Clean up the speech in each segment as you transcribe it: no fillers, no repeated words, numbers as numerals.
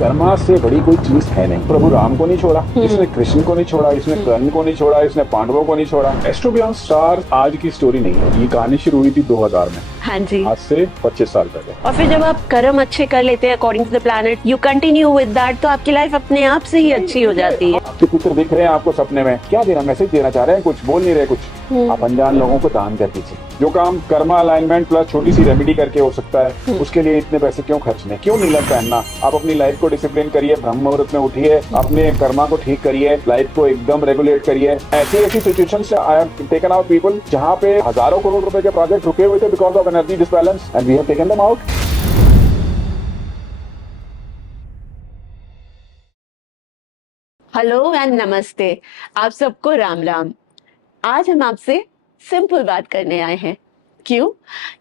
कर्मा से बड़ी कोई चीज है नहीं। प्रभु राम को नहीं छोड़ा, इसने कृष्ण को नहीं छोड़ा, इसने कर्ण को नहीं छोड़ा, इसने पांडवों को नहीं छोड़ा। एस्ट्रो बियॉन्ड स्टार आज की स्टोरी नहीं है, ये कहानी शुरू हुई थी 2000 में। हाँ जी। आज से 25 साल पहले। और फिर जब आप कर्म अच्छे कर लेते हैं according to the planet, you continue with that, तो आपकी लाइफ अपने आप से ही अच्छी हो जाती है। आपके पुत्र दिख रहे हैं आपको सपने में, क्या देना मैसेज देना चाह रहे हैं, कुछ बोल नहीं रहे कुछ, आप अनजान लोगों को दान कर दीजिए। जो काम कर्मा अलाइनमेंट प्लस छोटी सी रेमेडी करके हो सकता है, उसके लिए इतने पैसे क्यों खर्चने, क्यों नीलम पहनना। आप अपनी लाइफ को डिसिप्लिन करिए, ब्रह्म मुहूर्त में उठिए, अपने कर्मा को ठीक करिए, लाइफ को एकदम रेगुलेट करिए। ऐसी सिचुएशन से I have taken out people जहाँ पे हजारों करोड़ रुपए के प्रोजेक्ट रुके हुए थे because of energy disbalance, and we have taken them out. Hello and नमस्ते, आप सबको राम राम। आज हम आपसे सिंपल बात करने आए हैं। क्यों?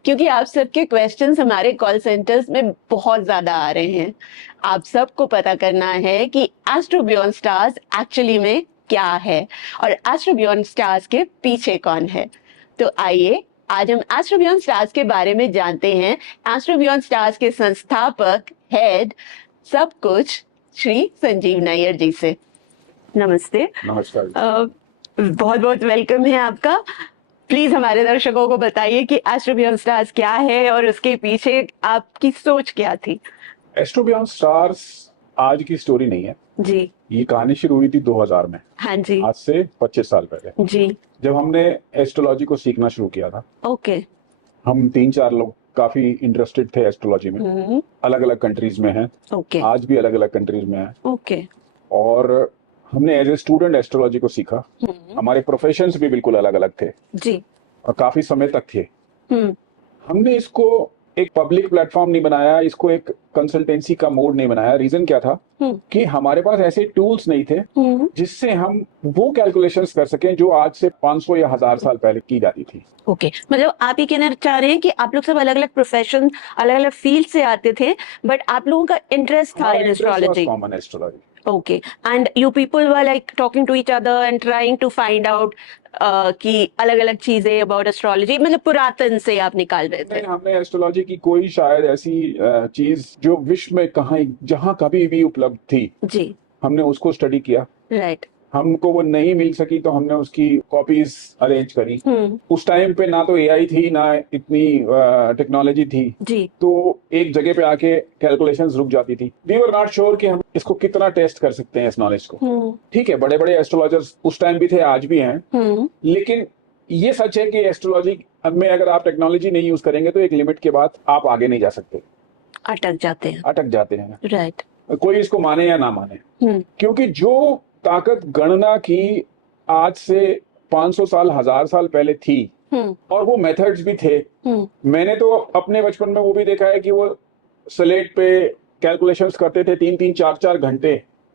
क्योंकि आप सबके क्वेश्चंस हमारे कॉल सेंटर्स में बहुत ज्यादा आ रहे हैं। आप सबको पता करना है कि एस्ट्रो बियॉन्ड स्टार्स एक्चुअली में क्या है और एस्ट्रो बियॉन्ड स्टार्स के पीछे कौन है। तो आइए आज हम एस्ट्रो बियॉन्ड स्टार्स के बारे में जानते हैं। एस्ट्रो बियॉन्ड स्टार्स के संस्थापक, हेड, सब कुछ श्री संजीव नायर जी से। नमस्ते। नमस्कार। बहुत बहुत वेलकम है आपका। प्लीज हमारे दर्शकों को बताइए कि एस्ट्रो बियॉन्ड स्टार्स क्या है और उसके पीछे आपकी सोच क्या थी। एस्ट्रो बियॉन्ड स्टार्स आज की स्टोरी नहीं है जी। ये कहानी शुरू हुई थी 2000 में। हाँ जी। आज से 25 साल पहले जी। जब हमने एस्ट्रोलॉजी को सीखना शुरू किया था। ओके। हम 3-4 लोग काफी इंटरेस्टेड थे एस्ट्रोलॉजी में, अलग अलग कंट्रीज में हैं, ओके। आज भी अलग अलग कंट्रीज में हैं। ओके। और हमने एज ए स्टूडेंट एस्ट्रोलॉजी को सीखा। हमारे प्रोफेशंस भी बिल्कुल अलग अलग थे जी। और काफी समय तक थे। हम्म। हमने इसको एक पब्लिक प्लेटफॉर्म नहीं बनाया, इसको एक कंसल्टेंसी का मोड नहीं बनाया। रीजन क्या था कि हमारे पास ऐसे टूल्स नहीं थे जिससे हम वो कैलकुलेशंस कर सकें जो आज से 500 या 1000 साल पहले की जाती थी। ओके, मतलब आप ये कहना चाह रहे हैं कि आप लोग सब अलग अलग प्रोफेशन, अलग अलग फील्ड से आते थे, बट आप लोगों का इंटरेस्ट था in astrology. Common astrology. Okay, and you people were like talking to each other and trying to find out कि अलग अलग चीजें about astrology, मतलब पुरातन से आप निकाल रहे थे। हमने एस्ट्रोलॉजी की कोई शायद ऐसी चीज जो विश्व में कहीं जहां कभी भी उपलब्ध थी जी। हमने उसको स्टडी किया। राइट। हमको वो नहीं मिल सकी तो हमने उसकी कॉपीज अरेंज करी। उस टाइम पे ना तो एआई थी ना इतनी टेक्नोलॉजी थी जी। तो एक जगह पे आके कैलकुलेशंस रुक जाती थी। वी वर नॉट श्योर कि हम इसको कितना टेस्ट कर सकते हैं इस नॉलेज को। ठीक है, बड़े बड़े एस्ट्रोलॉजर्स उस टाइम भी थे, आज भी हैं, लेकिन ये सच है कि एस्ट्रोलॉजी में अगर आप टेक्नोलॉजी नहीं यूज करेंगे तो एक लिमिट के बाद आप आगे नहीं जा सकते, अटक जाते हैं। राइट। कोई इसको माने या ना माने, क्योंकि जो ताकत गणना की आज से 500 साल 1000 साल पहले थी और वो मेथड्स भी थे। मैंने तो अपने बचपन में वो भी देखा है कि वो स्लेट पे कैलकुलेशंस करते थे 3-3 4-4 घंटे।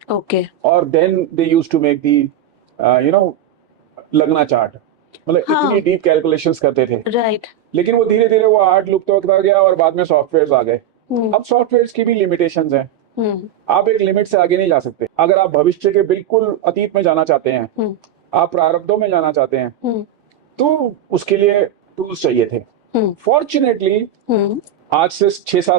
ओके। और then they used to make the लगना चार्ट, मतलब इतनी डीप कैलकुलेशंस करते थे। राइट। लेकिन वो धीरे धीरे वो आर्ट लुप्त होता गया और बाद में सॉफ्टवेयर्स आ गए। अब सॉफ्टवेयर्स की भी लिमिटेशंस हैं। आप एक लिमिट से आगे नहीं जा सकते। अगर आप भविष्य के बिल्कुल अतीत में जाना चाहते हैं, आप प्रारब्धों में जाना चाहते हैं, तो उसके लिए टूल्स चाहिए थे। फॉर्चुनेटली आज से 6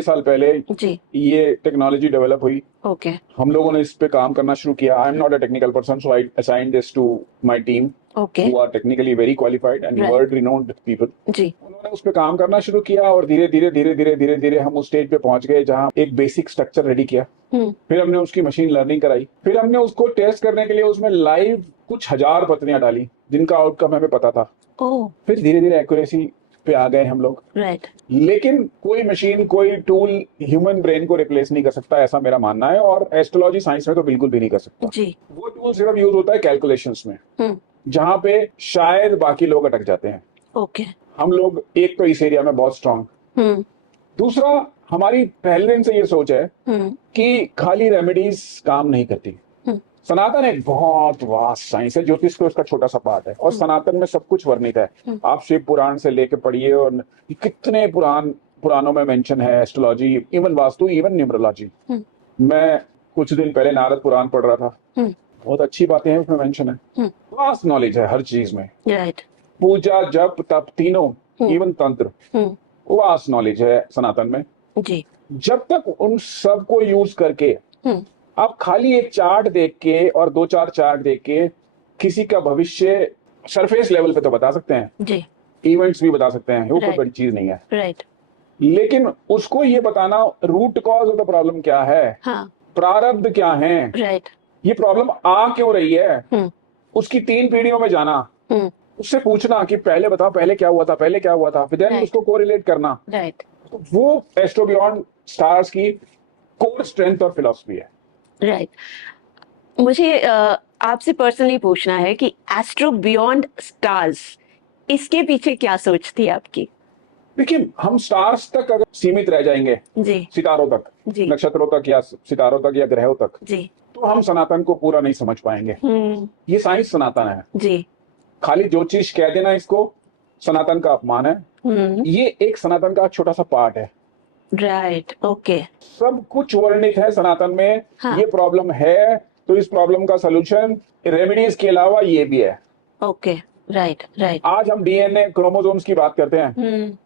साल पहले जी। ये टेक्नोलॉजी डेवलप हुई। ओके। हम लोगों ने इस पे काम करना शुरू किया। I am not a technical person, so I assign this to my team who are technically very qualified and world renowned people. जी। उन्होंने उस पे काम करना शुरू किया और धीरे धीरे हम उस स्टेज पे पहुंच गए जहां एक बेसिक स्ट्रक्चर रेडी किया। फिर हमने उसकी मशीन लर्निंग कराई। फिर हमने उसको टेस्ट करने के लिए उसमें लाइव कुछ हजार पत्रियां डाली जिनका आउटकम हमें पता था। फिर धीरे धीरे एक्यूरेसी पे आ गए हम लोग। राइट। लेकिन कोई मशीन, कोई टूल ह्यूमन ब्रेन को रिप्लेस नहीं कर सकता, ऐसा मेरा मानना है। और एस्ट्रोलॉजी साइंस में तो बिल्कुल भी नहीं कर सकता जी। वो टूल सिर्फ यूज होता है कैलकुलेशंस में, जहां पे शायद बाकी लोग अटक जाते हैं। ओके। हम लोग एक तो इस एरिया में बहुत स्ट्रांग। दूसरा, हमारी पहले दिन से ये सोच है कि खाली रेमेडीज काम नहीं करती। सनातन एक बहुत वास्ट साइंस है, ज्योतिष तो उसका छोटा सा पार्ट है और सनातन में सब कुछ वर्णित है। आप शिव पुराण से लेके पढ़िए और कितने पुराणों में मेंशन है astrology, even vastu, even numerology. मैं कुछ दिन पहले नारद पुराण पढ़ रहा था, बहुत अच्छी बातें हैं उसमें मेंशन है। वास्ट नॉलेज है हर चीज में। राइट। पूजा, जप, तप तीनों, इवन तंत्र, वास्ट नॉलेज है सनातन में। जी। जब तक उन सब को यूज करके आप खाली एक चार्ट देख के और दो चार चार्ट देख के किसी का भविष्य सरफेस लेवल पे तो बता सकते हैं जी, इवेंट्स भी बता सकते हैं, वो कोई Right. बड़ी चीज नहीं है, राइट, लेकिन उसको ये बताना root cause of the problem क्या है, हाँ, प्रारब्ध क्या है, राइट, ये प्रॉब्लम आ क्यों रही है, उसकी 3 पीढ़ियों में जाना, उससे पूछना कि पहले बताओ पहले क्या हुआ था, पहले क्या हुआ था, फिर देन Right. उसको कोरिलेट करना। राइट, तो वो एस्ट्रो बियॉन्ड स्टार्स की कोर स्ट्रेंथ और फिलॉसफी है। राइट। मुझे आपसे पर्सनली पूछना है कि एस्ट्रो बियॉन्ड स्टार्स, इसके पीछे क्या सोच थी आपकी? देखिए, हम स्टार्स तक अगर सीमित रह जाएंगे, जी, सितारों तक, जी, नक्षत्रों तक या सितारों तक या ग्रहों तक, जी, तो हम सनातन को पूरा नहीं समझ पाएंगे। ये साइंस सनातन है। जी, खाली जो चीज कह देना इसको सनातन का अपमान है। ये एक सनातन का छोटा सा पार्ट है। राइट, ओके, सब कुछ वर्णित है सनातन में। हाँ, ये प्रॉब्लम है तो इस प्रॉब्लम का सोल्यूशन रेमेडीज के अलावा ये भी है। ओके, राइट, राइट, आज हम डीएनए क्रोमोसोम्स की बात करते हैं,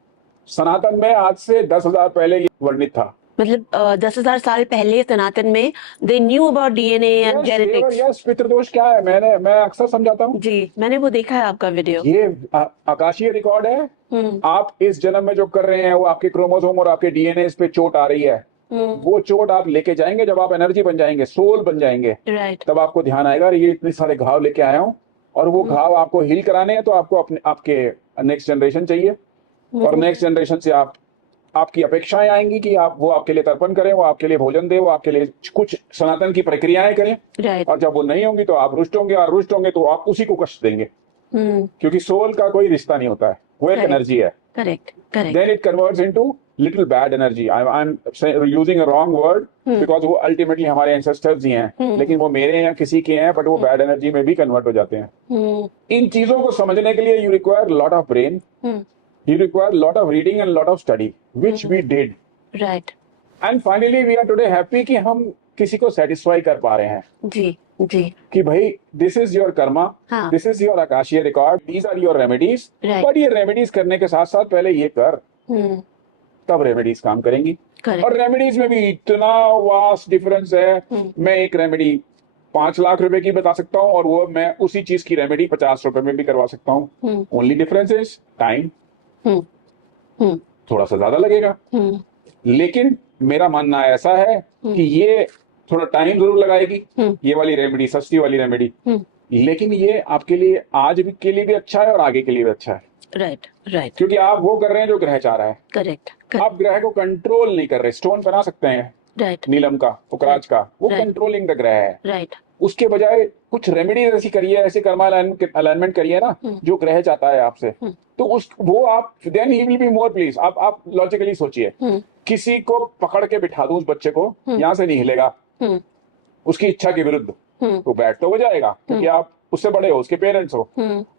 सनातन में आज से 10,000 पहले ये वर्णित था। मतलब 10,000 साल पहले सनातन में they knew about DNA and genetics. Yes, पितृदोष क्या है, मैं अक्सर समझाता हूँ। जी, मैंने वो देखा है आपका वीडियो। ये आकाशीय रिकॉर्ड है। आप इस जन्म में जो कर रहे हैं वो आपके क्रोमोसोम और आपके डीएनए पे चोट आ रही है। वो चोट आप लेके जाएंगे जब आप एनर्जी बन जाएंगे, सोल बन जाएंगे, राइट, तब आपको ध्यान आएगा ये इतने सारे घाव लेके आया हूँ और वो घाव आपको हील कराने हैं, तो आपको अपने आपके नेक्स्ट जनरेशन चाहिए और नेक्स्ट जनरेशन से आपकी अपेक्षाएं आएंगी कि आप वो आपके लिए तर्पण करें, वो आपके लिए भोजन दे, वो आपके लिए कुछ सनातन की प्रक्रियाएं करें। राइट, और जब वो नहीं होंगी तो आप रुष्ट होंगे, और रुष्ट होंगे तो आप उसी को कष्ट देंगे, क्योंकि सोल का कोई रिश्ता नहीं होता है, वो एक Correct. एनर्जी है। Correct, correct, Then it converts into little bad energy. I'm using a wrong word because वो ultimately हमारे ancestors ही हैं, लेकिन वो मेरे हैं किसी के हैं, but वो bad energy में भी convert हो जाते हैं। इन चीजों को समझने के लिए you require lot of brain, you require lot of reading and lot of study, which we did. Right, And finally we are today happy कि हम किसी को satisfy कर पा रहे हैं जी, जी, कि भाई this is your karma, हाँ, this is your akashiya record, these are your remedies, Right. but ये remedies करने के साथ साथ पहले ये कर, तब रेमेडीज काम करेंगी। करेक्ट, और रेमेडीज में भी इतना वास्ट डिफरेंस है। मैं एक रेमेडी 5 लाख रुपए की बता सकता हूँ और वो मैं उसी चीज की रेमेडी 50 रुपए में भी करवा सकता हूँ। ओनली डिफरेंस इज टाइम, थोड़ा सा ज्यादा लगेगा, लेकिन मेरा मानना ऐसा है कि ये थोड़ा टाइम जरूर लगाएगी, ये वाली रेमेडी, सस्ती वाली रेमेडी, लेकिन ये आपके लिए आज भी के लिए भी अच्छा है और आगे के लिए भी अच्छा है। राइट, राइट, क्योंकि आप वो कर रहे हैं जो ग्रह चाह रहा है। करेक्ट, आप ग्रह को कंट्रोल नहीं कर रहे। स्टोन बना सकते हैं राइट, नीलम का, पुकराज का, वो Right. कंट्रोलिंग द ग्रह है। राइट, उसके बजाय कुछ रेमेडीज ऐसी करिए, ऐसे कर्मा अलाइनमेंट करिए ना जो ग्रह चाहता है आपसे, तो उस वो आप then he will be more please. आप लॉजिकली सोचिए, किसी को पकड़ के बिठा दूं उस बच्चे को, यहाँ से नहीं हिलेगा उसकी इच्छा के विरुद्ध, तो बैठ तो हो जाएगा क्योंकि आप उससे बड़े हो, उसके पेरेंट्स हो।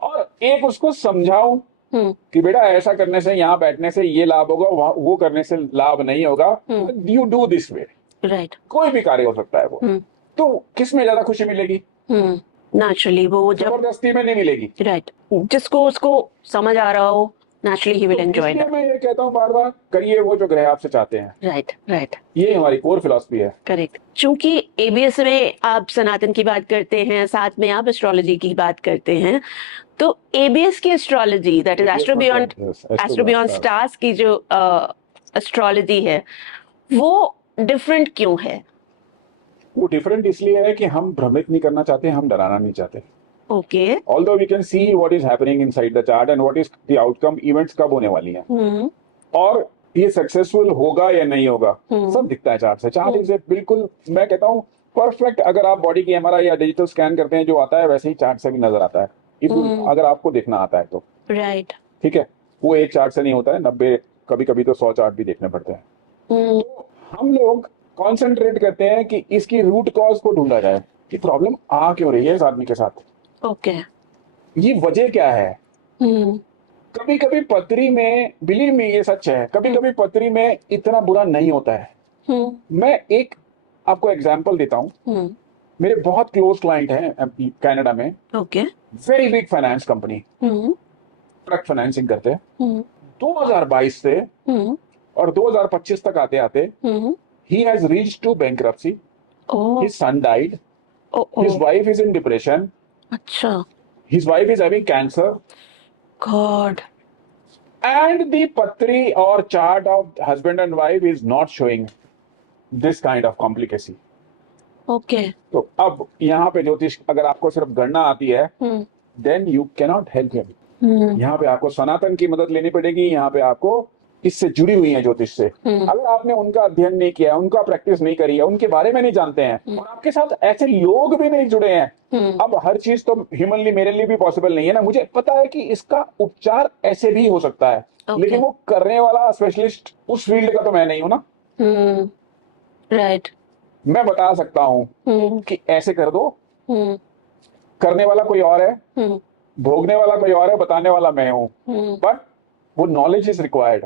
और एक उसको समझाऊं कि बेटा ऐसा करने से, यहाँ बैठने से ये लाभ होगा, वो करने से लाभ नहीं होगा, you do this way. Right, कोई भी कार्य हो सकता है वो, तो किस में ज्यादा खुशी मिलेगी? नेचुरली वो जब, जबरदस्ती में नहीं मिलेगी। राइट, जिसको उसको समझ आ रहा हो, नेचुरली ही विल एंजॉय इसलिए दैट। मैं ये कहता हूँ बार बार, करिए वो जो ग्रह आपसे चाहते हैं। राइट, राइट, ये हमारी कोर फिलॉसफी है। करेक्ट। चूंकि एबीएस में आप सनातन की बात करते हैं, साथ में आप एस्ट्रोलॉजी की बात करते हैं, तो एबीएस की astrology, that is astro beyond stars की जो एस्ट्रोलॉजी है, वो डिफरेंट क्यों है? वो डिफरेंट इसलिए है कि हम भ्रमित नहीं करना चाहते, हम डराना नहीं चाहते। Okay, Although we can see what is happening inside the chart and what is the outcome, events कब होने वाली हैं, और ये सक्सेसफुल होगा या नहीं होगा, सब दिखता है चार्ट से। चार्ट इज बिल्कुल, मैं कहता हूँ परफेक्ट। अगर आप बॉडी की एमआरआई या डिजिटल स्कैन करते हैं, जो आता है वैसे ही चार्ट से भी नजर आता है। अगर आपको देखना आता है तो राइट, ठीक है, वो एक चार्ट से नहीं होता है, 90, कभी कभी तो 100 चार्ट भी देखने पड़ते हैं। तो हम लोग कॉन्सेंट्रेट करते हैं कि इसकी रूट कॉज को ढूंढा जाए कि प्रॉब्लम आ क्यों रही है इस आदमी के साथ, ओके, ये वजह क्या है। कभी कभी पत्री में, बिलीव मी ये सच है, कभी कभी पत्री में इतना बुरा नहीं होता है। मैं एक आपको एग्जांपल देता हूँ। मेरे बहुत क्लोज क्लाइंट हैं कनाडा में, okay, very big finance company, truck financing करते हैं। 2022 से और 2025 तक आते आते he has reached to bankruptcy. His son died. His wife is in depression. अच्छा. His wife is having cancer. God. And the patri or chart of husband and wife is not showing this kind of complication. Okay. तो अब यहाँ पे ज्योतिष अगर आपको सिर्फ गणना आती है, then you cannot help him. यहाँ पे आपको सनातन की मदद लेनी पड़ेगी. यहाँ पे आपको इससे जुड़ी हुई है ज्योतिष से. अगर आपने उनका अध्ययन नहीं किया, उनका प्रैक्टिस नहीं करी है, उनके बारे में नहीं जानते हैं और आपके साथ ऐसे लोग भी नहीं जुड़े हैं. अब हर चीज तो ह्यूमनली मेरे लिए भी पॉसिबल नहीं है ना. मुझे पता है कि इसका उपचार ऐसे भी हो सकता है, लेकिन वो करने वाला स्पेशलिस्ट उस फील्ड का तो मैं नहीं हूं ना. राइट. मैं बता सकता हूँ कि ऐसे कर दो. करने वाला कोई और है, भोगने वाला कोई और है, बताने वाला मैं हूँ. बट वो नॉलेज इज रिक्वायर्ड.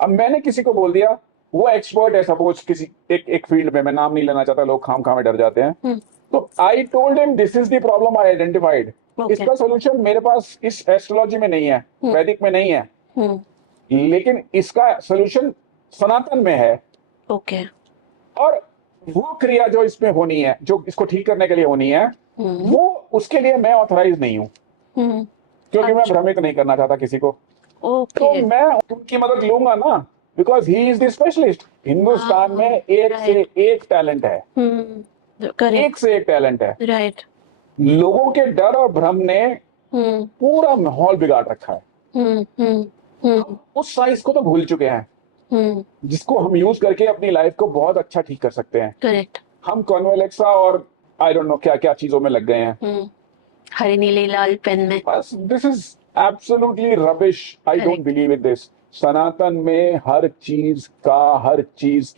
अब मैंने किसी को बोल दिया, वो एक्सपर्ट है सपोज किसी एक फील्ड में, मैं नाम नहीं लेना चाहता, लोग खाम में डर जाते हैं. तो I told him this is the problem I identified. इसका सोल्यूशन मेरे पास इस एस्ट्रोलॉजी में नहीं है, वैदिक में नहीं है, लेकिन इसका सोल्यूशन सनातन में है. ओके. और वो क्रिया जो इसमें होनी है, जो इसको ठीक करने के लिए होनी है, वो उसके लिए मैं ऑथराइज नहीं हूँ, क्योंकि मैं भ्रमित नहीं करना चाहता किसी को. तो मैं उनकी मदद लूंगा ना, because he is the specialist. Hindustan में एक से एक टैलेंट है, एक से एक टैलेंट है. राइट. लोगों के डर और भ्रम ने पूरा माहौल बिगाड़ रखा है. उस साइंस को तो भूल चुके हैं, जिसको हम यूज करके अपनी लाइफ को बहुत अच्छा ठीक कर सकते हैं. करेक्ट. हम कॉन्वेलेक्सा और आई डोंट नो क्या क्या चीजों में लग गए हैं. हरे नीले लाल पेन में. बस this is absolutely rubbish. I don't believe in this. Sanatan में हर चीज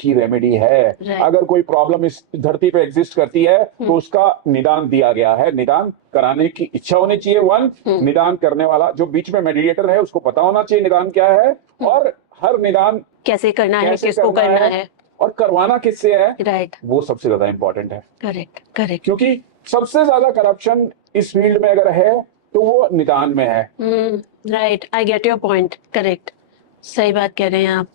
की रेमेडी है. अगर कोई प्रॉब्लम इस धरती पे एग्जिस्ट करती है तो उसका निदान दिया गया है. निदान कराने की इच्छा होनी चाहिए. वन, निदान करने वाला जो बीच में मेडिएटर है उसको पता होना चाहिए निदान क्या है, और हर निदान कैसे करना है, किसको करना है और करवाना किससे है. राइट. वो सबसे ज्यादा इंपॉर्टेंट है. करेक्ट. करेक्ट. क्योंकि सबसे ज्यादा करप्शन इस फील्ड में अगर है तो वो निदान में है. Right. I get your point. Correct. सही बात कह रहे हैं आप.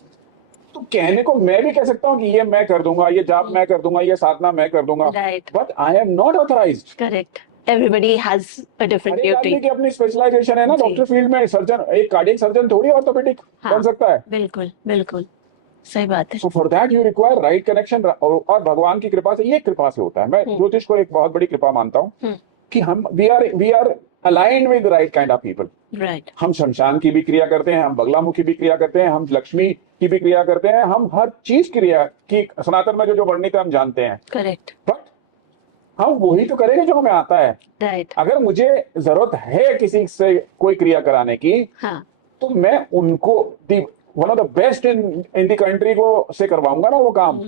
तो कहने को मैं भी कह सकता हूँ कि ये मैं कर दूंगा, ये जाप मैं कर दूंगा, ये साधना मैं कर दूंगा. Right. But I am not authorised. Correct. Everybody has a different duty. की अपनी स्पेशलाइजेशन है ना. डॉक्टर फील्ड में सर्जन, एक कार्डियक सर्जन थोड़ी ऑर्थोपेडिक बन सकता है. बिल्कुल बिल्कुल सही बात है. So for that you require right connection. और भगवान की कृपा से, ये कृपा से होता है. मैं ज्योतिष को एक बहुत बड़ी कृपा मानता हूँ कि हम we are aligned with right kind of people. Right. हम शमशान की भी क्रिया करते हैं, हम बगलामुखी भी क्रिया करते हैं, हम लक्ष्मी की भी क्रिया करते हैं, हम हर चीज क्रिया की सनातन में जो वर्णित है हम जानते हैं. करेक्ट. बट हम वही तो करेंगे जो हमें आता है. राइट. अगर मुझे जरूरत है किसी से कोई क्रिया कराने की, तो मैं उनको one of the best in the country को से करवाऊंगा ना वो काम,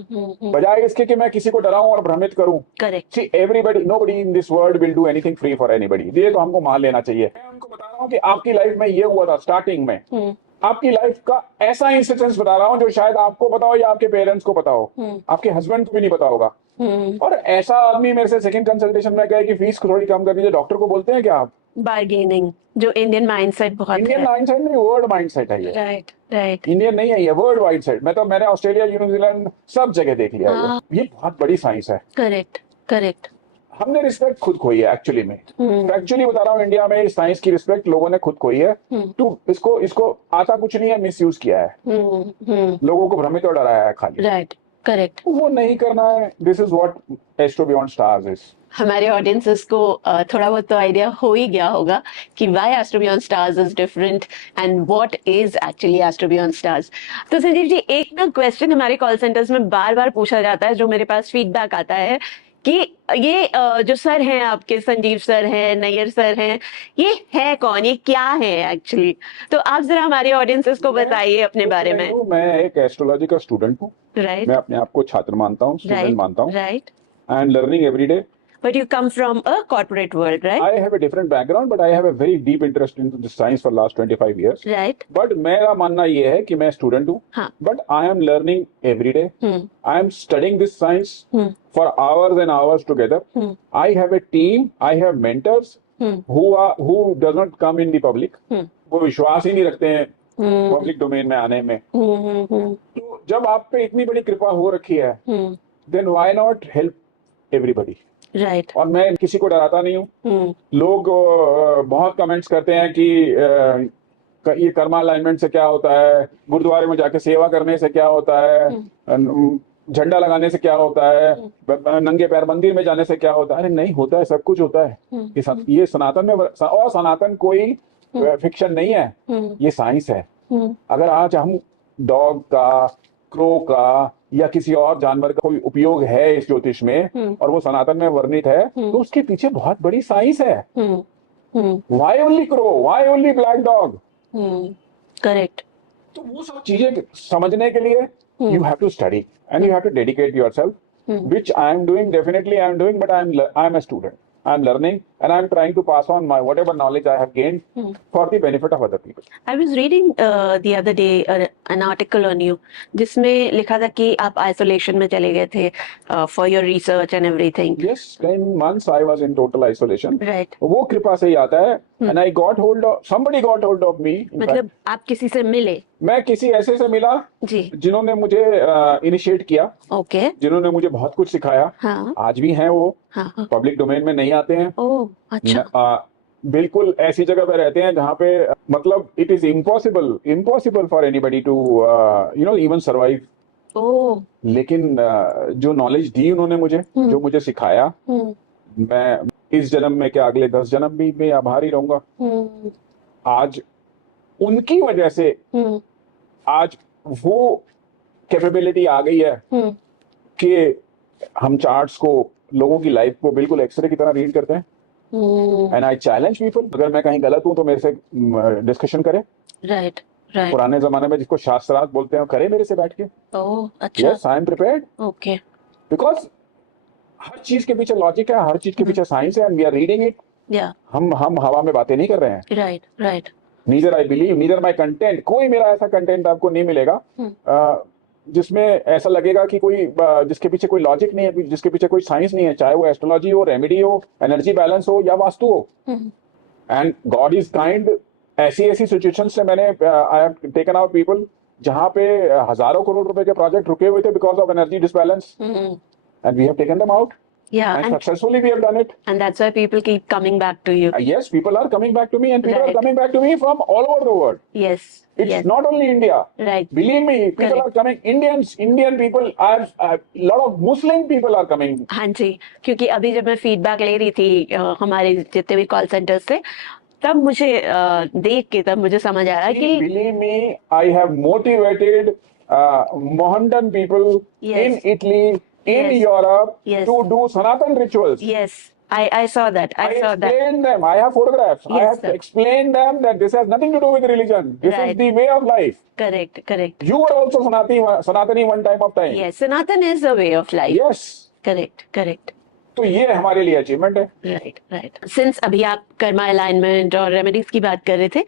बजाय इसके कि मैं किसी को डराऊं और भ्रमित करूं. Correct. See everybody, nobody in this world will do anything free for anybody. ये तो हमको मान लेना चाहिए. मैं उनको बता रहा हूँ कि आपकी लाइफ में ये हुआ था स्टार्टिंग में. आपकी लाइफ का ऐसा इंसिडेंस बता रहा हूँ जो शायद आपको पता हो या आपके पेरेंट्स को पता हो, आपके हस्बैंड को भी नहीं पता होगा. और ऐसा आदमी मेरे से सेकंड कंसल्टेशन में कहे कि फीस थोड़ी कम कर दीजिए. डॉक्टर को बोलते हैं क्या आप? बार्गेनिंग. जो इंडियन माइंडसेट बहुत इंडियन माइंडसेट नहीं, वर्ल्ड माइंडसेट है ये. राइट. राइट. मैंने इंडियन नहीं है ये, वर्ल्ड वाइड सेट. मैंने ऑस्ट्रेलिया, न्यूजीलैंड सब जगह देख लिया है. ये बहुत बड़ी साइंस है. करेक्ट. करेक्ट. हमने रिस्पेक्ट खुद खोई है एक्चुअली में. एक्चुअली बता रहा हूँ, इंडिया में साइंस की रिस्पेक्ट लोगों ने खुद खोई है. तो इसको आता कुछ नहीं है, मिसयूज किया है, लोगों को भ्रमित और डराया है खाली. राइट. करेक्ट. वो नहीं करना है. This is what astro beyond stars is. हमारे ऑडियंसेस को थोड़ा बहुत तो आइडिया हो ही गया होगा कि why astro beyond stars is different and what is actually astro beyond stars. तो संजीव जी, एक ना क्वेश्चन हमारे कॉल सेंटर्स में बार बार पूछा जाता है, जो मेरे पास फीडबैक आता है कि ये जो सर हैं आपके, संजीव सर हैं, नैयर सर हैं, ये है कौन, ये क्या है एक्चुअली? तो आप जरा हमारे ऑडियंसेस को बताइए अपने बारे में. मैं एक एस्ट्रोलॉजी का स्टूडेंट हूँ. राइट. मैं अपने आप को छात्र मानता हूँ, स्टूडेंट मानता हूँ. Right. I am learning every day. But you come from a corporate world, right? I have a different background, but I have a very deep interest into the science for last 25 years. Right. But मेरा मानना ये है कि मैं student हूँ, but I am learning every day. I am studying this science for hours and hours together. I have a team. I have mentors who does not come in the public. वो विश्वास ही नहीं रखते हैं public domain में आने में। तो जब आप पे इतनी बड़ी कृपा हो रखी है, then why not help everybody. Right. और मैं किसी को डराता नहीं हूँ। लोग बहुत कमेंट्स करते हैं कि ये कर्मा अलाइनमेंट से क्या होता है, गुरुद्वारे में जाके सेवा करने से क्या होता है, झंडा लगाने से क्या होता है, नंगे पैर मंदिर में जाने से क्या होता है। अरे नहीं होता है, सब कुछ होता है। ये सनातन में, और सनातन कोई फिक्शन नहीं है, ये साइंस है। अगर आज हम डॉग का, क्रो का या किसी और जानवर का कोई उपयोग है इस ज्योतिष में और वो सनातन में वर्णित है, तो उसके पीछे बहुत बड़ी साइंस है। Why only crow, why only black dog? Correct. तो वो सब चीजें समझने के लिए you have to study and you have to dedicate yourself, which I am doing, definitely I am doing, but I am a student. I am learning and I am trying to pass on my whatever knowledge I have gained for the benefit of other people. I was reading the other day an article on you जिसमें लिखा था कि आप isolation में चले गए थे for your research and everything. Yes, 10 months I was in total isolation. Right. वो कृपा से ही आता है and I got hold of, somebody got hold of me. मतलब आप किसी से मिले? मैं किसी ऐसे से मिला जी, जिन्होंने मुझे इनिशिएट किया, ओके, जिन्होंने मुझे बहुत कुछ सिखाया। हाँ, आज भी हैं वो, हाँ, पब्लिक डोमेन में नहीं आते हैं। ओह, अच्छा, बिल्कुल ऐसी जगह पे रहते हैं जहाँ पे मतलब it is impossible for anybody to even survive. Oh, लेकिन जो नॉलेज दी उन्होंने मुझे, जो मुझे सिखाया, मैं इस जन्म में क्या अगले 10 जन्म भी मैं आभारी रहूंगा। आज उनकी वजह से आज वो कैपेबिलिटी आ गई है कि हम चार्ट्स को, लोगों की लाइफ को बिल्कुल एक्सरे की तरह रीड करते हैं। एंड आई चैलेंज पीपल, अगर मैं कहीं गलत हूं तो मेरे से डिस्कशन करें। राइट, राइट, पुराने जमाने में जिसको शास्त्रार्थ बोलते हैं, करे मेरे से बैठ के। ओह, अच्छा, yes, I am prepared, okay, because हर चीज के पीछे लॉजिक है, हर चीज के पीछे साइंस है, and we are reading it. Yeah, हम हवा में बातें नहीं कर रहे हैं। Right, right, neither I believe, neither my content, कोई मेरा ऐसा कंटेंट आपको नहीं मिलेगा जिसमें ऐसा लगेगा कि कोई जिसके पीछे कोई लॉजिक नहीं है, जिसके पीछे कोई साइंस नहीं है, चाहे वो एस्ट्रोलॉजी हो, रेमेडी हो, एनर्जी बैलेंस हो या वास्तु हो। And God is kind. ऐसी सिचुएशन से मैंने I have taken out people जहां पे हजारों करोड़ रुपए के प्रोजेक्ट रुके हुए थे because of energy disbalance, and we have taken them out. yeah, And successfully we have done it. and that's why people keep coming back to you. Yes, people are coming back to me, and people Right. are coming back to me from all over the world. Yes, It's yes, not only India. right, Believe me, people Correct. are coming. Indian people are, a lot of Muslim people are coming. हाँ जी, क्योंकि अभी जब मैं feedback ले रही थी हमारे जितने भी कॉल सेंटर्स से, तब मुझे देख के तब मुझे समझ आ रहा है कि Believe me, I have motivated Mohammedan people Yes. in Italy, in Yes. Europe, Yes. to do Sanatan rituals. yes, I saw that, I saw that. explained them. I have photographs. I Yes, have sir. explained them that this has nothing to do with religion. This Right. is the way of life. Correct, correct. You were also Sanatani one time of time. Yes, Sanatan is a way of life. Yes. Correct, correct. तो ये हमारे लिए achievement है। Right, right. Since अभी आप Karma alignment और remedies की बात कर रहे थे,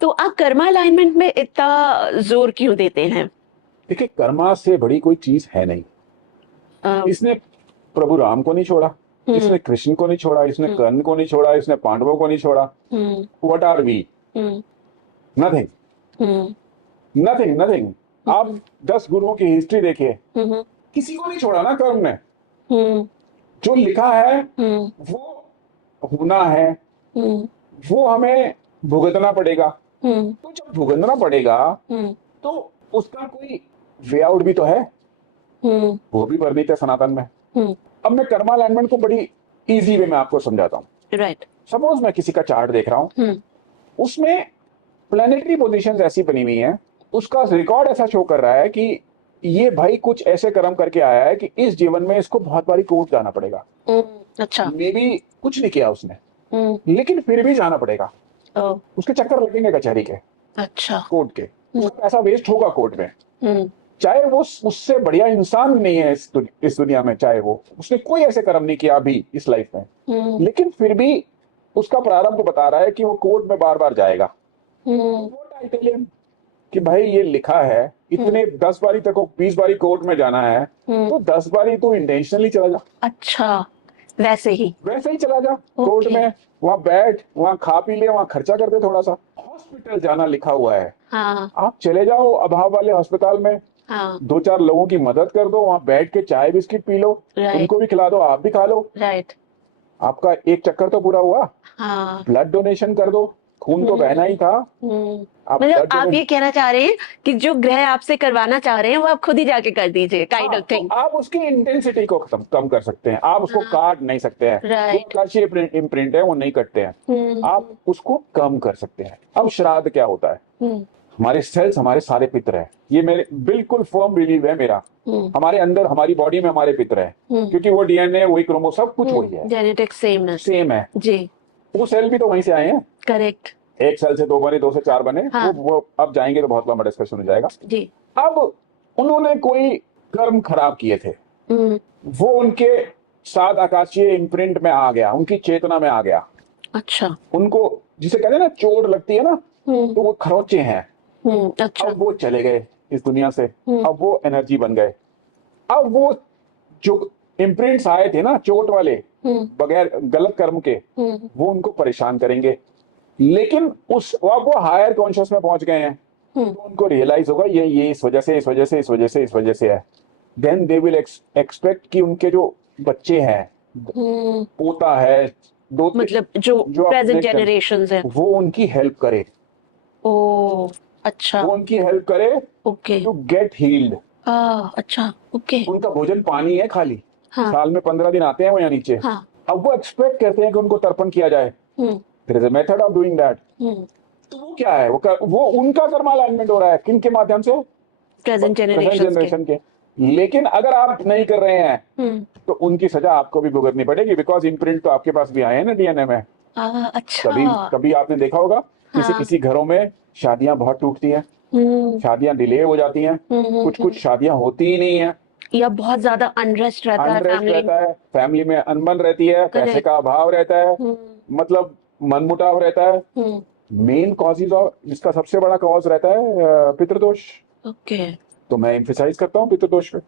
तो आप कर्मा अलाइनमेंट में इतना जोर क्यों देते हैं? देखिए, कर्मा से बड़ी कोई चीज है नहीं। इसने प्रभु राम को नहीं छोड़ा, इसने कृष्ण को नहीं छोड़ा, इसने कर्ण को नहीं छोड़ा, इसने पांडवों को नहीं छोड़ा। What are we? Nothing, nothing, nothing. आप 10 गुरुओं की हिस्ट्री देखिए, किसी को नहीं छोड़ा ना कर्म ने। जो लिखा है वो होना है, वो हमें भुगतना पड़ेगा। तो जब भुगतना पड़ेगा तो उसका कोई वे आउट भी तो है, वो भी वर्णित है सनातन में। अब मैं कर्मा अलाइनमेंट को बड़ी इजी वे में आपको समझाता हूँ। राइट। सपोज मैं किसी का चार्ट देख रहा हूँ, उसमें प्लैनेटरी पोजीशंस ऐसी बनी हुई हैं, उसका रिकॉर्ड ऐसा शो कर रहा है कि ये भाई कुछ ऐसे कर्म करके आया है कि इस जीवन में इसको बहुत बारी कोर्ट जाना पड़ेगा। अच्छा। मे बी कुछ नहीं किया उसने, लेकिन फिर भी जाना पड़ेगा। उसके चक्कर लगेंगे कचहरी के, अच्छा, कोर्ट के, उसका पैसा वेस्ट होगा कोर्ट में। चाहे वो उससे बढ़िया इंसान नहीं है इस दुनिया में, चाहे वो उसने कोई ऐसे कर्म नहीं किया अभी इस लाइफ में, लेकिन फिर भी उसका प्रारब्ध बता रहा है कि वो कोर्ट में बार बार जाएगा। What I tell him कि भाई ये लिखा है, इतने 10 बारी तक 20 बारी कोर्ट में जाना है, तो 10 बारी तो इंटेंशनली चला जा। अच्छा, वैसे ही चला जा कोर्ट में, वहां बैठ, वहां खा पी ले, वहां खर्चा कर दे थोड़ा सा। हॉस्पिटल जाना लिखा हुआ है, हाँ आप चले जाओ अभाव वाले अस्पताल में, हाँ 2-4 लोगों की मदद कर दो, वहां बैठ के चाय बिस्किट पी लो, राइट उनको भी खिला दो, आप भी खा लो, राइट आपका एक चक्कर तो पूरा हुआ। हाँ ब्लड डोनेशन कर दो, खून तो बहना ही था, हम्म आप मतलब ब्लड आप डोनेट। ये कहना चाह रहे हैं कि जो ग्रह आपसे करवाना चाह रहे हैं वो आप खुद ही जाके कर दीजिए, काइंड हाँ, ऑफ तो थिंग। आप उसकी इंटेंसिटी को कम कर सकते हैं, आप उसको हाँ काट नहीं सकते हैं, जो राइट आकाशीय इम्प्रिंट है वो नहीं कटते हैं, आप उसको कम कर सकते हैं। अब श्राद्ध क्या होता है? हम्म हमारे सेल्स हमारे सारे पितर हैं, ये मेरे बिल्कुल फर्म बिलीव है मेरा। हमारे अंदर हमारी बॉडी में हमारे पितर हैं, क्योंकि वो डीएनए वही क्रोमो सब कुछ वही है, जेनेटिक्स सेम है। सेम है। जी वो सेल भी तो वहीं से आए हैं, करेक्ट। एक सेल से 2 बने, 2 से 4 बने, हाँ वो अब जाएंगे तो बहुत लंबा डिस्कशन हो जाएगा। जी अब उन्होंने कोई कर्म खराब किए थे, हम्म वो उनके साथ आकाशीय इम्प्रिंट में आ गया, उनकी चेतना में आ गया। अच्छा उनको जिसे कहते हैं ना चोट लगती है ना, तो वो खरोंचे हैं। अच्छा अब वो चले गए इस दुनिया से, अब वो एनर्जी बन गए। अब वो जो इम्प्रिंट्स आए थे ना चोट वाले, बगैर गलत कर्म के, वो उनको परेशान करेंगे। लेकिन उस अब वो हायर कॉन्शियस में पहुंच गए हैं, तो उनको रियलाइज होगा ये इस वजह से, इस वजह से, इस वजह से, इस वजह से है। देन दे विल एक्सपेक्ट कि उनके जो बच्चे हैं, पोता है, दो मतलब जो जो प्रेजेंट अपने जनरेशंस है। वो उनकी हेल्प करे, ओ अच्छा वो उनकी हेल्प करे ओके टू गेट हील्ड। अच्छा ओके उनका भोजन पानी है खाली, हाँ साल में 15 दिन आते हैं वो यहाँ नीचे। हाँ अब वो एक्सपेक्ट करते हैं कि उनको तर्पण किया जाए। There is a method of doing that. तो वो क्या है, वो उनका कर्मा अलाइनमेंट हो रहा है किन के माध्यम से? प्रेजेंट प्रेजेंट जनरेशंस के। जनरेशन के। लेकिन अगर आप नहीं कर रहे हैं तो उनकी सजा आपको भी भुगतनी पड़ेगी, बिकॉज इम्प्रिंट तो आपके पास भी आए हैं ना डीएनए में। अच्छा कभी कभी आपने देखा होगा किसी हाँ किसी घरों में शादियां बहुत टूटती हैं, शादियां डिले हो जाती हैं, कुछ कुछ शादियां होती ही नहीं है, या बहुत ज्यादा अनरेस्ट रहता है अनरेस्ट फैमिली रहता है, फैमिली में अनबन रहती है, पैसे का अभाव रहता है, मतलब मनमुटाव रहता है। में। मेन कॉजेज ऑफ इसका सबसे बड़ा कॉज रहता है पितृदोष। ओके तो मैं एम्फेसाइज करता हूँ पितृदोष पे,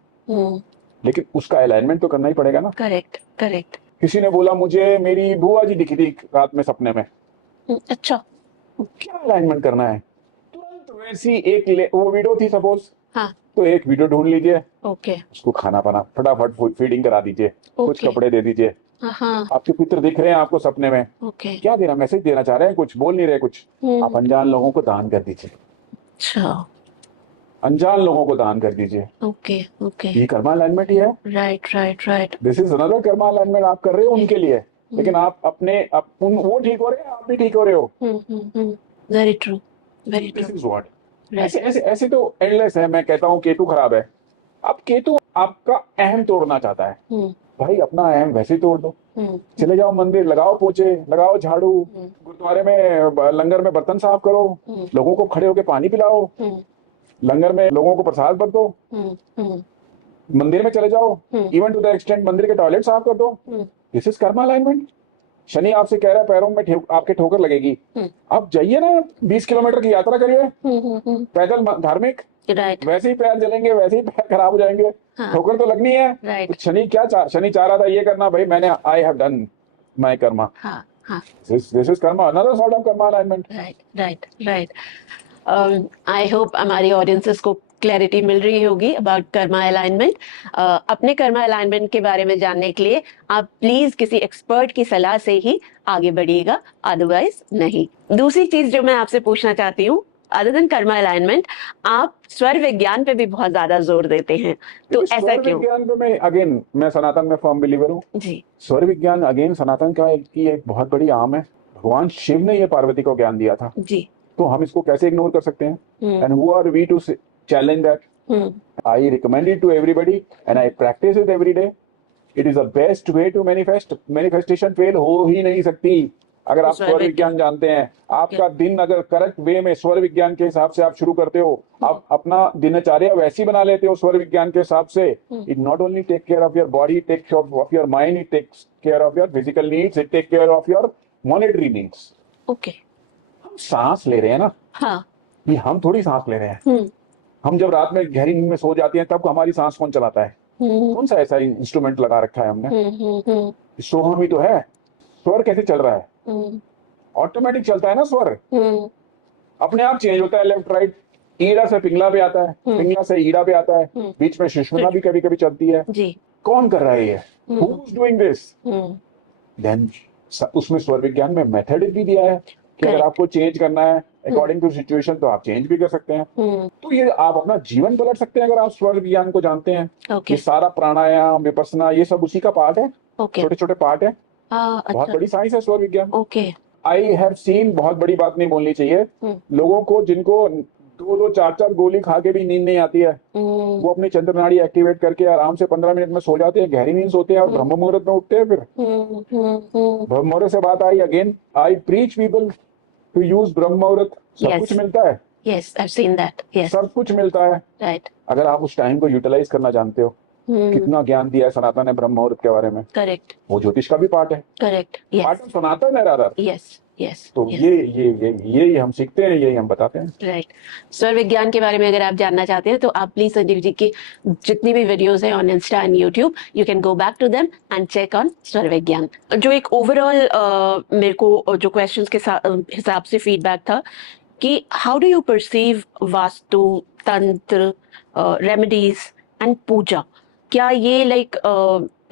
लेकिन उसका अलाइनमेंट तो करना ही पड़ेगा ना। Correct correct. किसी ने बोला मुझे मेरी बुआ जी दिखी थी रात में सपने में, अच्छा क्या अलाइनमेंट करना है? तुरंत वैसी वो वीडियो थी सपोज, हाँ तो एक वीडियो ढूंढ लीजिए, ओके उसको खाना पाना फटाफट फीडिंग करा दीजिए, कुछ ओके कपड़े दे दीजिए। हाँ आपके पितर दिख रहे हैं आपको सपने में, ओके क्या देना, मैसेज देना चाह रहे हैं, कुछ बोल नहीं रहे कुछ, आप अनजान लोगों को दान कर दीजिए, अच्छा अनजान लोगों को दान कर दीजिए। ओके ओके ये कर्मा अलाइनमेंट ही है। Right right right. This is another Karma alignment आप कर रहे हो उनके लिए, लेकिन आप वो ठीक हो रहे हैं, आप भी ठीक हो रहे हो। Very true very this true. Is what. ऐसे ऐसे ऐसे तो एंडलेस है। मैं कहता हूँ केतु खराब है, अब केतु आपका अहम तोड़ना चाहता है, भाई अपना अहम वैसे ही तोड़ दो। चले जाओ मंदिर, लगाओ पोछे, लगाओ झाड़ू, गुरुद्वारे में लंगर में बर्तन साफ करो, लोगों को खड़े होके पानी पिलाओ, लंगर में लोगों को प्रसाद बरतो, मंदिर में चले जाओ, इवन टू द एक्सटेंट मंदिर के टॉयलेट साफ कर दो। This is Karma alignment. Shani आपसे कह रहा है पैरों में आपके ठोकर लगेगी, आप जाइए ना 20 किलोमीटर की यात्रा करिए, पैदल धार्मिक, राइट वैसे ही पैर जलेंगे, वैसे ही पैर खराब हो जाएंगे, ठोकर तो लगनी है। राइट। तो शनि चाह रहा था ये करना, भाई मैंने I have done my Karma. हाँ हाँ this is Karma, another sort of Karma alignment. Right right right. I hope हमारी ऑडियंसेस को क्लैरिटी मिल रही होगी अबाउट कर्मा अलाइनमेंट। अपने कर्मा अलाइनमेंट के बारे में जानने के लिए आप प्लीज किसी एक्सपर्ट की सलाह से ही आगे बढ़िएगा, अदरवाइज नहीं। दूसरी चीज जो मैं आपसे पूछना चाहती हूँ, अदर देन कर्मा अलाइनमेंट, आप स्वर विज्ञान पे भी बहुत ज्यादा जोर देते हैं, तो ऐसा स्वर क्यों? विज्ञान पे मैं सनातन में फर्म बिलीवर हूँ जी स्वर विज्ञान अगेन सनातन का एक बहुत बड़ी आम है। भगवान शिव ने ये पार्वती को ज्ञान दिया था, जी तो हम इसको कैसे इग्नोर कर सकते हैं? And who are we to challenge that? I recommend it to everybody and I practice it every day. It is the best way to manifestation fail हो ही नहीं सकती अगर आप स्वर विज्ञान जानते हैं। आपका दिन अगर करेक्ट वे में स्वर विज्ञान के हिसाब से आप शुरू करते हो, आप अपना दिनचर्या वैसी बना लेते हो स्वर विज्ञान के हिसाब से, it not only take care of your body, take care of your mind, it takes care of your physical needs, it take care of your monetary needs. Okay हम सांस ले रहे हैं ना, हाँ ये हम थोड़ी सांस ले रहे हैं। हम जब रात में गहरी नींद में सो जाते हैं तब हमारी सांस कौन चलाता है? कौन सा ऐसा इंस्ट्रूमेंट लगा रखा है हमने? सोहम ही तो है। स्वर कैसे चल रहा है? ऑटोमेटिक चलता है ना स्वर। अपने आप चेंज होता है लेफ्ट राइट। ईड़ा से पिंगला पे आता है, पिंगला से ईड़ा पे आता है, बीच में सुषुम्ना भी कभी कभी चलती है जी। कौन कर रहा है ये, who is doing this. Then उसमें स्वर विज्ञान में मेथड भी दिया है कि अगर Correct. आपको चेंज करना है अकॉर्डिंग टू सिचुएशन तो आप चेंज भी कर सकते हैं। तो ये आप अपना जीवन पलट सकते हैं अगर आप स्वर विज्ञान को जानते हैं। Okay. ये सारा प्राणायाम विपස්සना ये सब उसी का पार्ट है, Okay. छोटे छोटे पार्ट है। बहुत अच्छा। बड़ी साइंस है स्वर विज्ञान। ओके। आई हैव सीन, बहुत बड़ी बात नहीं बोलनी चाहिए, लोगों को जिनको 2-2 4-4 गोली खा के भी नींद नहीं आती है, वो अपनी चंद्र नाड़ी एक्टिवेट करके आराम से 15 मिनट में सो जाते हैं, गहरी नींद सोते हैं और ब्रह्म मुहूर्त में उठते हैं। फिर ब्रह्म मुहूर्त से बात आई again, I preach people to use ब्रह्म मुहूर्त। सब कुछ मिलता है। Yes, I have seen that. Yes, सब कुछ मिलता है राइट। अगर आप उस टाइम को यूटिलाइज करना जानते हो। कितना ज्ञान दिया है सनातन ने ब्रह्म मुहूर्त के बारे में। करेक्ट। वो ज्योतिष का भी पार्ट है। करेक्ट। पार्ट ऑफ सनातन है राधा। Yes yes. तो ये हम सीखते हैं, यही हम बताते हैं। राइट। स्वर विज्ञान के बारे में अगर आप जानना चाहते हैं तो आप प्लीज संजीव जी की जितनी भी वीडियोस हैं on Insta and YouTube, you can go back to them and check on स्वर विज्ञान। जो एक ओवरऑल मेरे को जो क्वेश्चंस के हिसाब से फीडबैक था कि how do you perceive vastu, तंत्र, रेमेडीज एंड पूजा, क्या ये लाइक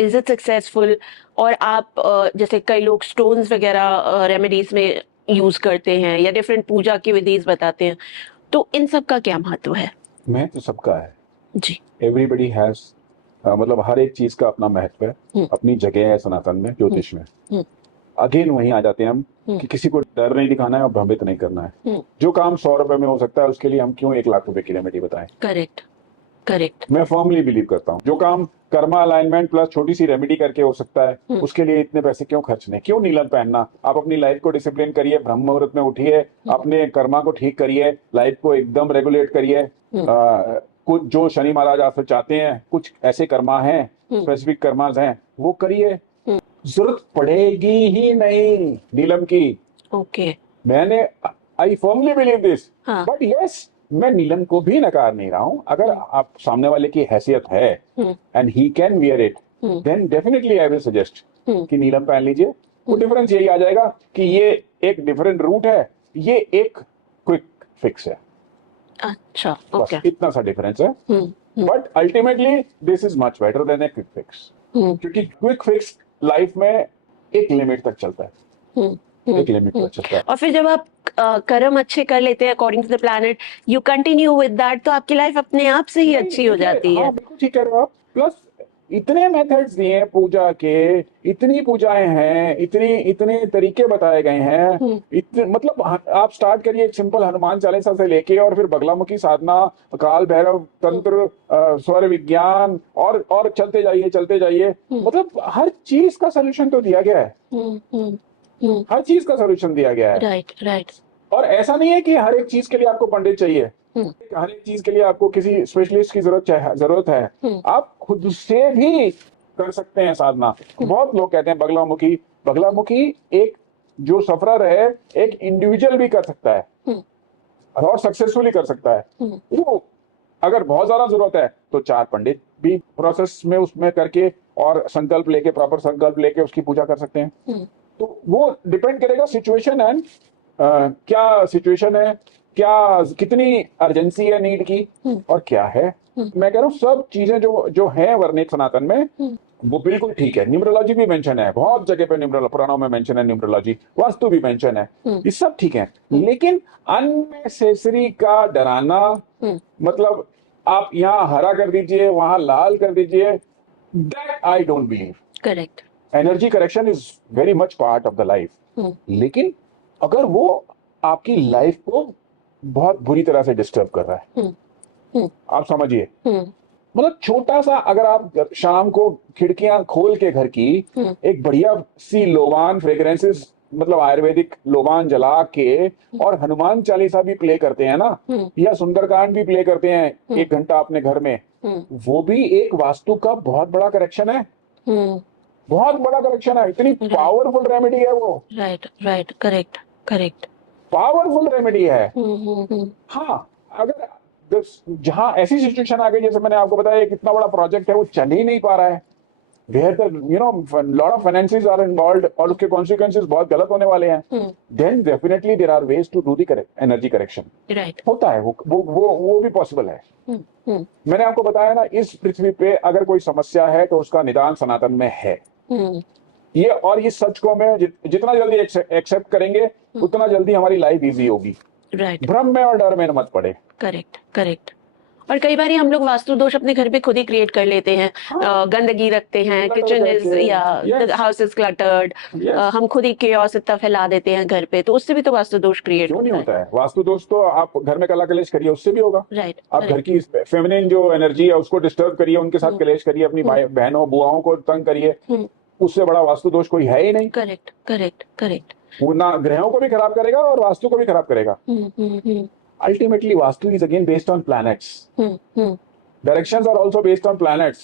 इज इट सक्सेसफुल? और आप जैसे कई लोग स्टोन्स वगैरह रेमेडीज में यूज करते हैं या डिफरेंट पूजा की विधिज बताते हैं, तो इन सब का क्या महत्व है? महत्व सबका है जी। एवरीबडी हैज, मतलब हर एक चीज का अपना महत्व है, अपनी जगह है सनातन में, ज्योतिष में। अगेन वहीं आ जाते हैं हम कि किसी को डर नहीं दिखाना है और भ्रमित नहीं करना है। जो काम 100 रुपए में हो सकता है उसके लिए हम क्यों 1 लाख रुपए की रेमेडी बताएं। Correct correct. मैं फर्मली बिलीव करता हूँ जो काम कर्मा अलाइनमेंट प्लस छोटी सी रेमेडी करके हो सकता है उसके लिए इतने पैसे क्यों खर्चने, क्यों नीलम पहनना। आप अपनी लाइफ को डिसिप्लिन करिए, ब्रह्म मुहूर्त में उठिए, अपने कर्मा को ठीक करिए, लाइफ को एकदम रेगुलेट करिए। कुछ जो शनि महाराज आपसे चाहते हैं, कुछ ऐसे कर्मा हैं, स्पेसिफिक कर्मास हैं, वो करिए। जरूरत पड़ेगी ही नहीं नीलम की। ओके। मैंने आई फर्मली बिलीव दिस। हाँ। बट यस, मैं नीलम को भी नकार नहीं रहा हूं। अगर आप सामने वाले की हैसियत है and he can wear it, then definitely I will suggest कि नीलम पहन लीजिए। वो डिफरेंस यही आ जाएगा कि ये एक डिफरेंट रूट है, ये एक क्विक फिक्स है। अच्छा। बस ओके। इतना सा डिफरेंस है। But ultimately this is much better than a quick fix, क्योंकि क्विक फिक्स लाइफ में एक लिमिट तक चलता है, एक लिमिट तक चलता है। और फिर जब आप कर्म अच्छे कर लेते हैं according to the planet, you continue with that, तो आपकी लाइफ अपने आप से ही अच्छी हो जाती है। हाँ, बिल्कुल ठीक कह रहे हो आप। प्लस इतने मेथड्स दिए हैं पूजा के, इतनी पूजाएं हैं, इतने तरीके बताए गए हैं। इतने मतलब आप स्टार्ट करिए एक सिंपल हनुमान चालीसा से लेके और फिर बगलामुखी साधना, काल भैरव तंत्र, स्वर विज्ञान और चलते जाइए। मतलब हर चीज का सोल्यूशन तो दिया गया है। हर चीज का सोल्यूशन दिया गया है। Right right. और ऐसा नहीं है कि हर एक चीज के लिए आपको पंडित चाहिए, हर एक चीज के लिए आपको किसी स्पेशलिस्ट की जरूरत है। आप खुद से भी कर सकते हैं साधना। बहुत लोग कहते हैं बगलामुखी एक जो सफरर है, एक इंडिविजुअल भी कर सकता है और सक्सेसफुली कर सकता है। वो अगर बहुत ज्यादा जरूरत है तो 4 पंडित भी प्रोसेस में उसमें करके और संकल्प लेके, प्रॉपर संकल्प लेके उसकी पूजा कर सकते हैं। तो वो डिपेंड करेगा सिचुएशन एंड क्या सिचुएशन है, क्या कितनी अर्जेंसी है नीड की और क्या है। मैं कह रहा हूँ सब चीजें जो है वर्णित सनातन में वो बिल्कुल ठीक है। न्यूमरोलॉजी भी मेंशन है, बहुत जगह पे न्यूमरोलॉजी पुराणों में मेंशन है, न्यूमरोलॉजी, वास्तु भी मेंशन है, ये सब ठीक है। लेकिन अननेसेसरी का डराना, मतलब आप यहाँ हरा कर दीजिए, वहां लाल कर दीजिए, that I don't believe. Correct. Energy correction is very much part of the life, लेकिन अगर वो आपकी लाइफ को बहुत बुरी तरह से डिस्टर्ब कर रहा है, आप समझिए, मतलब छोटा सा, अगर आप शाम को खिड़कियां खोल के घर की एक बढ़िया सी लोबान फ्रेग्रेंसेस, मतलब आयुर्वेदिक लोबान जला के और हनुमान चालीसा भी प्ले करते हैं ना, या सुंदरकांड भी प्ले करते हैं 1 घंटा अपने घर में, वो भी एक वास्तु का बहुत बड़ा करेक्शन है। बहुत बड़ा करेक्शन है। इतनी पावरफुल रेमेडी है वो। Right right. Correct correct. Powerful remedy है। हाँ, अगर जहां ऐसी सिचुएशन आ गई, जैसे मैंने आपको बताया कितना बड़ा प्रोजेक्ट है, वो चल ही नहीं पा रहा है, where the lot of finances are involved और उसके consequences बहुत गलत होने वाले हैं, then definitely there are ways to do the energy correction. Right. होता है, वो भी possible है. मैंने आपको बताया ना, इस पृथ्वी पे अगर कोई समस्या है तो उसका निदान सनातन में है. ये और इस सच को मैं जितना जल्दी एक्सेप्ट करेंगे उतना जल्दी हमारी लाइफ इजी होगी. राइट. भ्रम में और डर में मत पड़े. Correct, correct. और कई बार हम लोग वास्तु दोष अपने घर पे खुद ही क्रिएट कर लेते हैं. गंदगी रखते हैं, किचन इज या हाउस इज क्लटर्ड, हम खुद ही केओस इतना फैला देते हैं घर पे, तो उससे भी तो वास्तु दोष क्रिएट क्यों नहीं होता है. वास्तु दोष तो आप घर में कला कलेश करिए, उससे भी होगा. राइट. आप घर की फेमिनिन जो एनर्जी है उसको डिस्टर्ब करिए, उनके साथ कलेश करिए, अपनी बहनों बुआओं को तंग करिए, उससे बड़ा वास्तु दोष कोई है ही नहीं. Correct, correct, correct. वो ना ग्रहों को भी खराब करेगा और वास्तु को भी खराब करेगा. Ultimately, Vastu is again based on planets. Directions are also based on planets.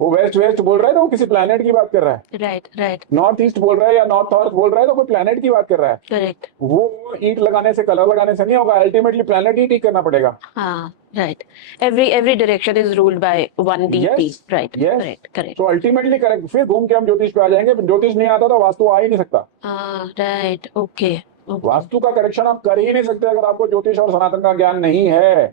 वो वेस्ट बोल रहा है तो वो किसी प्लैनेट की बात कर रहा है. Right, right. नॉर्थ ईस्ट बोल रहा है या नॉर्थ नॉर्थ बोल रहा है तो कोई प्लैनेट की बात कर रहा है. करेक्ट. वो ईंट लगाने से, कलर लगाने से नहीं होगा. अल्टीमेटली प्लैनेट ही ठीक करना पड़ेगा. हाँ, right. Every direction is ruled by one deity. Right, correct, correct. तो अल्टीमेटली करेक्ट. फिर घूम के हम ज्योतिष पे आ जाएंगे. ज्योतिष नहीं आता तो वास्तु आ ही नहीं सकता. राइट. ओके. वास्तु का करेक्शन आप कर ही नहीं सकते अगर आपको ज्योतिष और सनातन का ज्ञान नहीं है.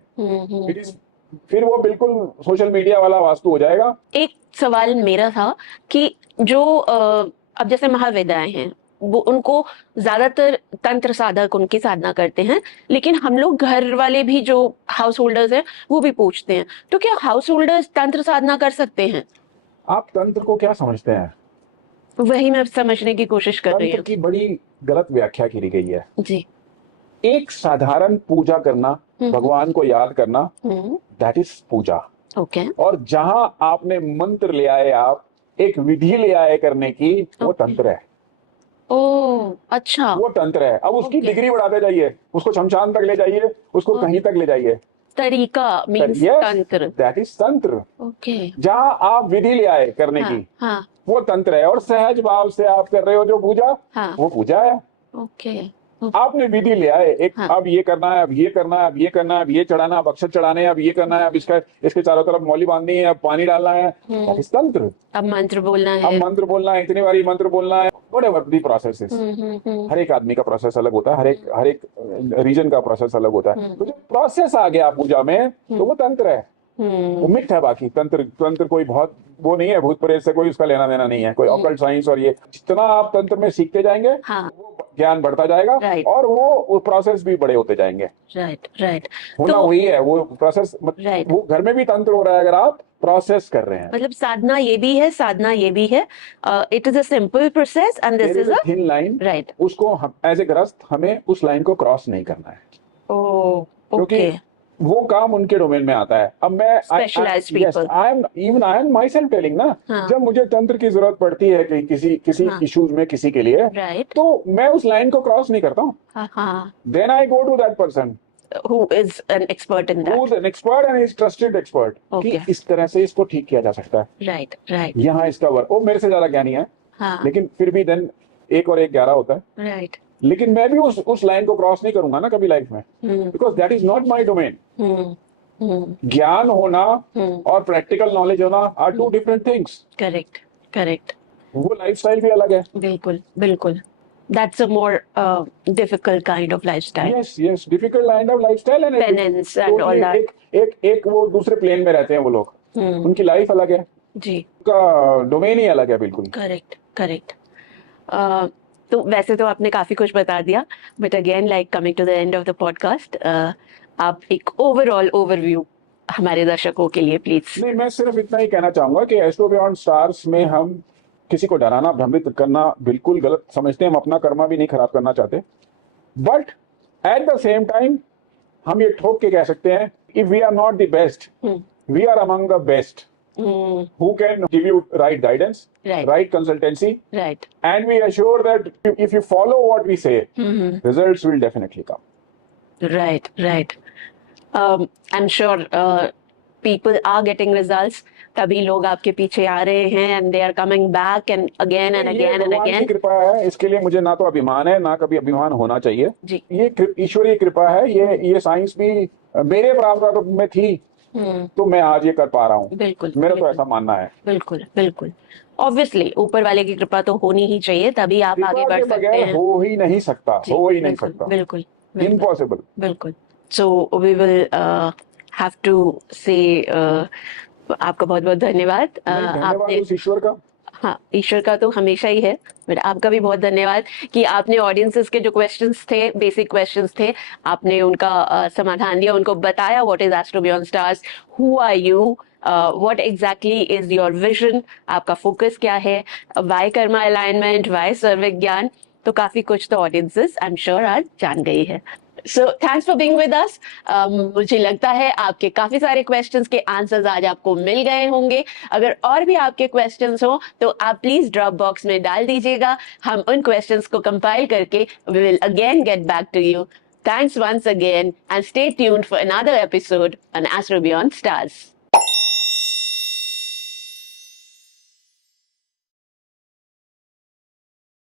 फिर वो बिल्कुल सोशल मीडिया वाला वास्तु हो जाएगा. एक सवाल मेरा था कि जो अब जैसे महावेदाएं हैं, वो उनको ज्यादातर तंत्र साधक उनकी साधना करते हैं, लेकिन हम लोग घर वाले भी जो हाउस होल्डर्स हैं वो भी पूछते हैं, तो क्या हाउस होल्डर्स तंत्र साधना कर सकते हैं? आप तंत्र को क्या समझते हैं? वही मैं समझने की कोशिश कर रही हूँ. तंत्र की बड़ी गलत व्याख्या की गई है जी. एक साधारण पूजा करना, भगवान को याद करना, दैट इज पूजा. ओके. और जहां आपने मंत्र ले आए, आप एक विधि ले आए करने की, वो तंत्र है. ओह, अच्छा. वो तंत्र है. अब उसकी डिग्री बढ़ाते जाइए, उसको शमशान तक ले जाइए, उसको कहीं तक ले जाइए. तरीका मींस तंत्र. दैट इज तंत्र. ओके. जहां आप विधि ले आए करने की, वो तंत्र है. और सहज भाव से आप कर रहे हो जो पूजा, वो पूजा है. ओके. आपने विधि ले आए एक, अब ये करना है, अब ये करना है, अब ये करना है, अब ये चढ़ाना, अब अक्षत चढ़ाने, अब ये करना है, अब इसके चारों तरफ मौली बांधनी है, अब पानी डालना है. तंत्र. अब मंत्र बोलना है, अब मंत्र बोलना है, इतनी बारी मंत्र बोलना है. Whatever the process is. हर एक आदमी का प्रोसेस अलग होता है, हर एक रीजन का प्रोसेस अलग होता है. तो जो प्रोसेस आ गया पूजा में, तो वो तंत्र है. वो मिथ है. बाकी तंत्र कोई बहुत वो नहीं है. भूत प्रेत से कोई उसका लेना देना नहीं है. कोई ऑकल्ट साइंस और ये जितना आप तंत्र में सीखते जाएंगे, वो ज्ञान बढ़ता जाएगा. और वो प्रोसेस भी बड़े होते जाएंगे. Right, right. होना वही है वो प्रोसेस. वो घर में भी तंत्र हो रहा है अगर आप प्रोसेस कर रहे हैं. मतलब साधना ये भी है, साधना ये भी है. It is a simple process and this is a thin line. Right. उसको एज ए गृहस्थ हमें उस लाइन को क्रॉस नहीं करना है. ओके. वो काम उनके डोमेन में आता है. अब मैं specialised people, I am myself telling ना, जब मुझे तंत्र की जरूरत पड़ती है कि किसी इश्यूज में किसी के लिए, तो मैं उस लाइन को क्रॉस नहीं करता हूँ. Then I go to that person who is an expert in that, who is an expert and is trusted expert. कि इस तरह से इसको ठीक किया जा सकता है. Right, right. यहाँ इसका वर्क, वो मेरे से ज्यादा ज्ञानी है, लेकिन फिर भी देन 1 और 1 11 होता है. राइट. लेकिन मैं भी उस लाइन को क्रॉस नहीं करूंगा ना कभी लाइफ में, because that is not my domain. ज्ञान होना और प्रैक्टिकल नॉलेज होना are 2 different things. Correct, correct. वो लाइफस्टाइल भी अलग है. बिल्कुल, बिल्कुल. That's a more difficult kind of lifestyle. Yes, difficult kind of lifestyle and penance and all that. एक वो दूसरे प्लेन में रहते हैं वो लोग. उनकी लाइफ अलग है जी, उनका डोमेन ही अलग है. बिल्कुल करेक्ट, करेक्ट. तो वैसे तो आपने काफी कुछ बता दिया, but again like coming to the end of the podcast, आप एक ओवरऑल ओवरव्यू हमारे दर्शकों के लिए प्लीज. नहीं, मैं सिर्फ इतना ही कहना चाहूंगा कि एस्ट्रो बियॉन्ड स्टार्स में हम किसी को डराना, भ्रमित करना बिल्कुल गलत समझते हैं. हम अपना कर्मा भी नहीं खराब करना चाहते, but at the same time हम ये ठोक के कह सकते हैं, if we are not the best, we are among the best who can give you right guidance, right consultancy, and we assure that if you follow what we say, results will definitely come. Right. I'm sure people are getting results. तभी लोग आपके पीछे आ रहे हैं and they are coming back and again and again and again. कृपा है. इसके लिए मुझे ना तो अभिमान है, ना कभी अभिमान होना चाहिए जी. ये ईश्वरीय कृपा है. ये साइंस भी मेरे प्रारब्ध में थी तो मैं आज ये कर पा रहा हूँ। बिल्कुल मेरा तो बिल्कुल ऐसा मानना है। बिल्कुल बिल्कुल। ऑब्वियसली ऊपर वाले की कृपा तो होनी ही चाहिए, तभी आप आगे कृपा बढ़ के सकते बगैर हैं। हो ही नहीं सकता, जी हो ही नहीं बिल्कुल सकता, बिल्कुल बिल्कुल इम्पॉसिबल। बिल्कुल। So we will have to say आपका बहुत बहुत धन्यवाद। नहीं, धन्यवाद आपने, उस ईश्वर का। हाँ ईश्वर का तो हमेशा ही है, बट आपका भी बहुत धन्यवाद कि आपने ऑडियंसेस के जो क्वेश्चंस थे, बेसिक क्वेश्चंस थे, आपने उनका समाधान दिया, उनको बताया what is astro beyond stars, who are you, what exactly is your vision, आपका फोकस क्या है, why karma alignment, why Sarv Gyan, तो काफी कुछ तो ऑडियंसेस आई एम श्योर आज जान गई है। So thanks for being with us. मुझे लगता है आपके काफी सारे क्वेश्चंस के आंसर्स आज आपको मिल गए होंगे। अगर और भी आपके क्वेश्चंस हो तो आप प्लीज ड्रॉप बॉक्स में डाल दीजिएगा, हम उन क्वेश्चंस को कंपाइल करके we will again get back to you. Thanks once again and stay tuned for another episode on Astro Beyond Stars.